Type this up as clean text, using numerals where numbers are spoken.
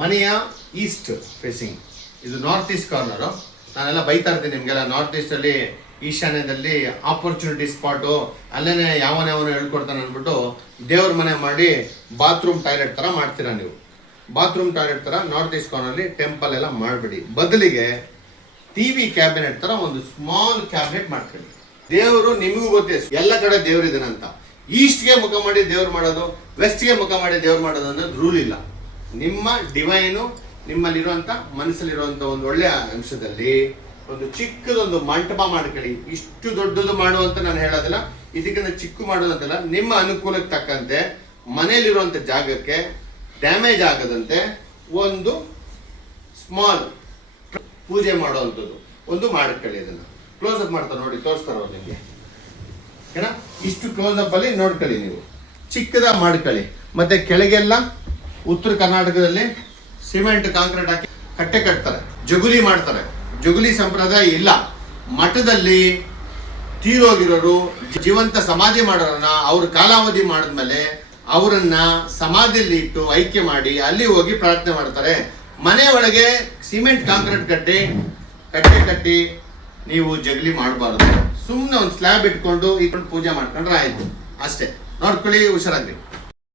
ಮನೆಯ East facing, ಇದು north East corner. ನಾನೆಲ್ಲ ಬೈತಾ ಇರ್ತೀನಿ ನಿಮಗೆಲ್ಲ, ನಾರ್ತ್ ಈಸ್ಟಲ್ಲಿ ಈಶಾನ್ಯದಲ್ಲಿ ಆಪರ್ಚುನಿಟಿ ಸ್ಪಾಟು, ಅಲ್ಲೇ ಯಾವನ ಹೇಳ್ಕೊಡ್ತಾನೆ ಅಂದ್ಬಿಟ್ಟು ದೇವ್ರ ಮನೆ ಮಾಡಿ ಬಾತ್ರೂಮ್ ಟಾಯ್ಲೆಟ್ ಥರ ಮಾಡ್ತೀರಾ ನೀವು. ಬಾತ್ರೂಮ್ ಟಾಯ್ಲೆಟ್ ಥರ ನಾರ್ತ್ ಈಸ್ಟ್ ಕಾರ್ನಲ್ಲಿ ಟೆಂಪಲ್ ಎಲ್ಲ ಮಾಡಿಬಿಡಿ. ಬದಲಿಗೆ TV ಕ್ಯಾಬಿನೆಟ್ ಥರ ಒಂದು ಸ್ಮಾಲ್ ಕ್ಯಾಬಿನೆಟ್ ಮಾಡ್ಕೊಳ್ಳಿ. ದೇವರು ನಿಮಗೂ ಗೊತ್ತೇ, ಎಲ್ಲ ಕಡೆ ದೇವರಿದ್ದಾನಂತ. ಈಸ್ಟ್ಗೆ ಮುಖ ಮಾಡಿ ದೇವ್ರು ಮಾಡೋದು, ವೆಸ್ಟ್ಗೆ ಮುಖ ಮಾಡಿ ದೇವ್ರು ಮಾಡೋದು ಅನ್ನೋದು ರೂಲ್ ಇಲ್ಲ. ನಿಮ್ಮ ಡಿವೈನು ನಿಮ್ಮಲ್ಲಿರುವಂಥ ಮನಸ್ಸಲ್ಲಿರುವಂಥ ಒಂದು ಒಳ್ಳೆಯ ಅಂಶದಲ್ಲಿ ಒಂದು ಚಿಕ್ಕದೊಂದು ಮಂಟಪ ಮಾಡ್ಕೊಳ್ಳಿ. ಇಷ್ಟು ದೊಡ್ಡದು ಮಾಡುವಂತ ನಾನು ಹೇಳೋದಿಲ್ಲ, ಇದಕ್ಕಿಂತ ಚಿಕ್ಕ ಮಾಡೋದಂತಲ್ಲ. ನಿಮ್ಮ ಅನುಕೂಲಕ್ಕೆ ತಕ್ಕಂತೆ ಮನೆಯಲ್ಲಿರುವಂಥ ಜಾಗಕ್ಕೆ ಡ್ಯಾಮೇಜ್ ಆಗದಂತೆ ಒಂದು ಸ್ಮಾಲ್ ಪೂಜೆ ಮಾಡುವಂಥದ್ದು ಒಂದು ಮಾಡ್ಕೊಳ್ಳಿ. ಅದನ್ನು ಕ್ಲೋಸ್ ಅಪ್ ಮಾಡ್ತಾರೆ ನೋಡಿ, ತೋರಿಸ್ತಾರೆ ಅವ್ರು ನಿಮಗೆ. ಏನ ಇಷ್ಟು ಕ್ಲೋಸ್ ಅಪ್ ಅಲ್ಲಿ ನೋಡ್ಕೊಳ್ಳಿ ನೀವು, ಚಿಕ್ಕದಾಗಿ ಮಾಡ್ಕೊಳ್ಳಿ. ಮತ್ತೆ ಕೆಳಗೆಲ್ಲ ಉತ್ತರ ಕರ್ನಾಟಕದಲ್ಲಿ ಸಿಮೆಂಟ್ ಕಾಂಕ್ರೀಟ್ ಹಾಕಿ ಕಟ್ಟೆ ಕಟ್ತಾರೆ, ಜಗುಲಿ ಮಾಡ್ತಾರೆ. ಜಗುಲಿ ಸಂಪ್ರದಾಯ ಇಲ್ಲ. ಮಠದಲ್ಲಿ ತೀರೋಗಿರೋರು ಜೀವಂತ ಸಮಾಧಿ ಮಾಡೋರನ್ನ ಅವ್ರ ಕಾಲಾವಧಿ ಮಾಡಿದ್ಮೇಲೆ ಅವರನ್ನ ಸಮಾಧಿಯಲ್ಲಿ ಇಟ್ಟು ಐಕ್ಯ ಮಾಡಿ ಅಲ್ಲಿ ಹೋಗಿ ಪ್ರಾರ್ಥನೆ ಮಾಡ್ತಾರೆ. ಮನೆ ಒಳಗೆ ಸಿಮೆಂಟ್ ಕಾಂಕ್ರೀಟ್ ಕಟ್ಟೆ ಕಟ್ಟಿ ನೀವು ಜಗಲಿ ಮಾಡಬಾರ್ದು. ಸುಮ್ಮನೆ ಒಂದು ಸ್ಲ್ಯಾಬ್ ಇಟ್ಕೊಂಡು ಪೂಜೆ ಮಾಡ್ಕೊಂಡ್ರೆ ಆಯ್ತು ಅಷ್ಟೇ. ನೋಡ್ಕೊಳ್ಳಿ, ಹುಷಾರಾಗ್ರಿ.